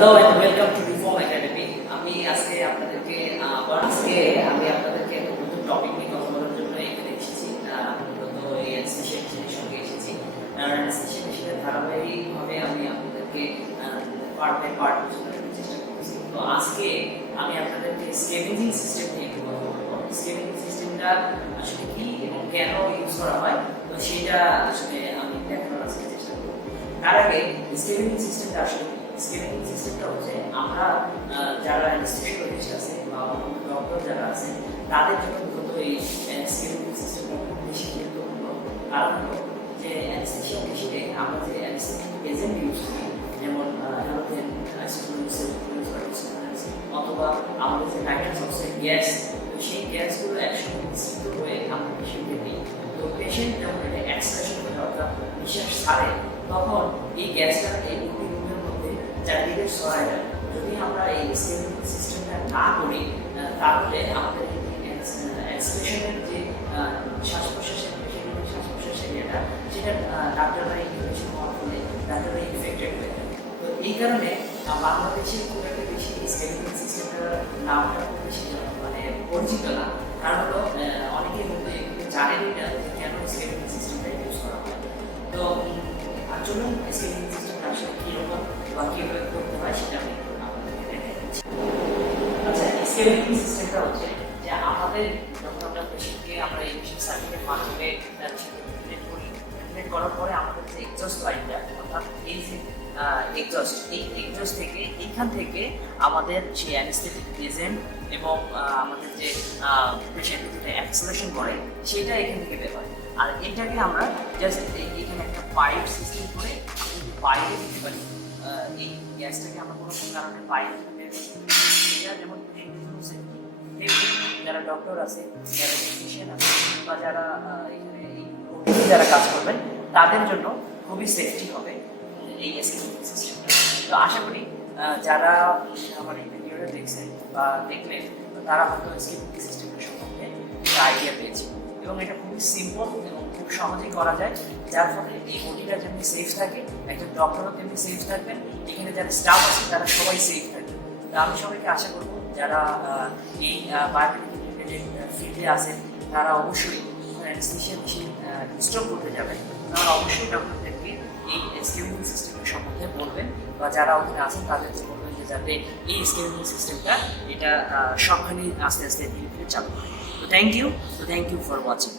Hello and welcome to Reform Academy. আমি আজকে আপনাদেরকে নতুন টপিক নিয়ে কথা বলার জন্য এখানে এসেছি। মূলত এই অ্যানেস্থেশিয়া মেশিনের সঙ্গে এসেছি। অ্যানেস্থেশিয়া মেশিনের ধারাবাহিকভাবে আমি আপনাদেরকে পার্ট বাই পার্ট বোঝানোর চেষ্টা করছি। তো আজকে আমি আপনাদেরকে স্কেভেঞ্জিং সিস্টেম নিয়ে একটু কথা বলবো। স্কেভেঞ্জিং সিস্টেমটা আসলে কি এবং কেন ইউজ করা হয়, তো সেটা আসলে আমি দেখানোর আজকে চেষ্টা করব। তার আগে স্কেভেঞ্জিং সিস্টেমটা আসলে স্কেভেঞ্জিং সিস্টেমটা হচ্ছে আমরা যারা অ্যানেস্থেসিওলজিস্ট আছে বা ডক্টর যারা আছে তাদের জন্য মূলত এই স্কেভেঞ্জিং সিস্টেমটা খুব বেশি গুরুত্বপূর্ণ। কারণ হলো যে অ্যানেস্থেসিয়া মেশিনে আমরা যে অ্যানেস্থেটিক এজেন্ট ইউজ করি, যেমন হ্যালোজেন অথবা আমাদের যে নাইট্রাস অক্সাইড গ্যাস, তো সেই গ্যাসগুলো একসঙ্গে মিশ্রিত হয়ে আমরা পেশেন্টকে দিই। তো পেশেন্ট যখন এটা এক্সপ্রেশন করে অর্থাৎ নিঃশ্বাস ছাড়ে, তখন এই গ্যাসটা এই রুমের মধ্যে চারিদিকে ছড়ায় যায়। যদি আমরা এই স্কেভেঞ্জিং সিস্টেমটা না করি, তাহলে আমাদের এক্সপ্রেশনের যে শ্বাস প্রশ্বাসের এরিয়াটা, সেটা ডাক্তাররা ইনফেকশন হওয়ার ফলে ডাক্তাররা ইনফেক্টেড হয়ে যায়। তো এই কারণে বাংলাদেশে খুব একটা বেশি স্কেভেঞ্জিং সিস্টেমটার নামটা খুব বেশি মানে পরিচিত না। কারণ হলো অনেকের মধ্যে জানেনই না যে কেন স্কেভেঞ্জিং সিস্টেমটা ইউজ করা হয়। তো চলুন স্কেভেঞ্জিং সিস্টেমটা আসলে কীরকম বা কীভাবে করতে হয় সেটা আমি আপনাদেরকে দেখে দিচ্ছি। আচ্ছা, স্কেভেঞ্জিং সিস্টেমটা হচ্ছে যে আমাদের যখন আমরা পেশেন্টকে আমরা এই মেশিন সার্কিটের মাধ্যমে ভেন্টিলেট করার পরে আমাদের যে এক্সস্ট লাইনটা, অর্থাৎ এই যে এই এক্সস্ট থেকে এইখান থেকে আমাদের সেই অ্যানেস্থেটিক এজেন্ট এবং আমাদের যে পেশেন্ট যেটা অ্যাক্সেলারেশন করে সেটা এখান থেকে বের হয়। আর এটাকে আমরা জাস্ট এখানে একটা পাইপ সিস্টেম করে আমরা যদি বাইরে দিতে পারি, এই গ্যাসটাকে আমরা কোনো কারণে বাইরে বের করতে এটা যেমন যারা ডক্টর আছে, যারা টেকনিশিয়ান আছে বা যারা এখানে এই ওটিতে যারা কাজ করবেন, তাদের জন্য খুবই সেফটি হবে এই স্কেভেঞ্জিং সিস্টেমটা। তো আশা করি যারা আমার এই ভিডিওটা দেখছেন বা দেখলেন, তারা হয়তো স্কেভেঞ্জিং সিস্টেমটা সম্বন্ধে একটা আইডিয়া পেয়েছে এবং এটা খুবই সিম্পল এবং খুব সহজেই করা যায়, যার ফলে এই ওটিটা যেমনি সেফ থাকে, একজন ডক্টরও তেমনি সেফ থাকবেন, এখানে যারা স্টাফ আছে তারা সবাই সেফ থাকবে। তো আমি সবাইকে আশা করবো যারা এই বায়োমেডিকেল রিলেটেড ফিল্ডে আছেন, তারা অবশ্যই অ্যানেস্থেশিয়া মেশিন ইনস্টল করতে যাবেন, তারা অবশ্যই ডক্টরদেরকে এই স্কেভেঞ্জিং সিস্টেমের সম্বন্ধে বলবেন বা যারা ওখানে আছেন তাদেরকে বলবেন যে যাতে এই স্কেভেঞ্জিং সিস্টেমটা এটা সবখানেই আস্তে আস্তে ধীরে ধীরে চালু হয়। তো থ্যাংক ইউ ফর ওয়াচিং।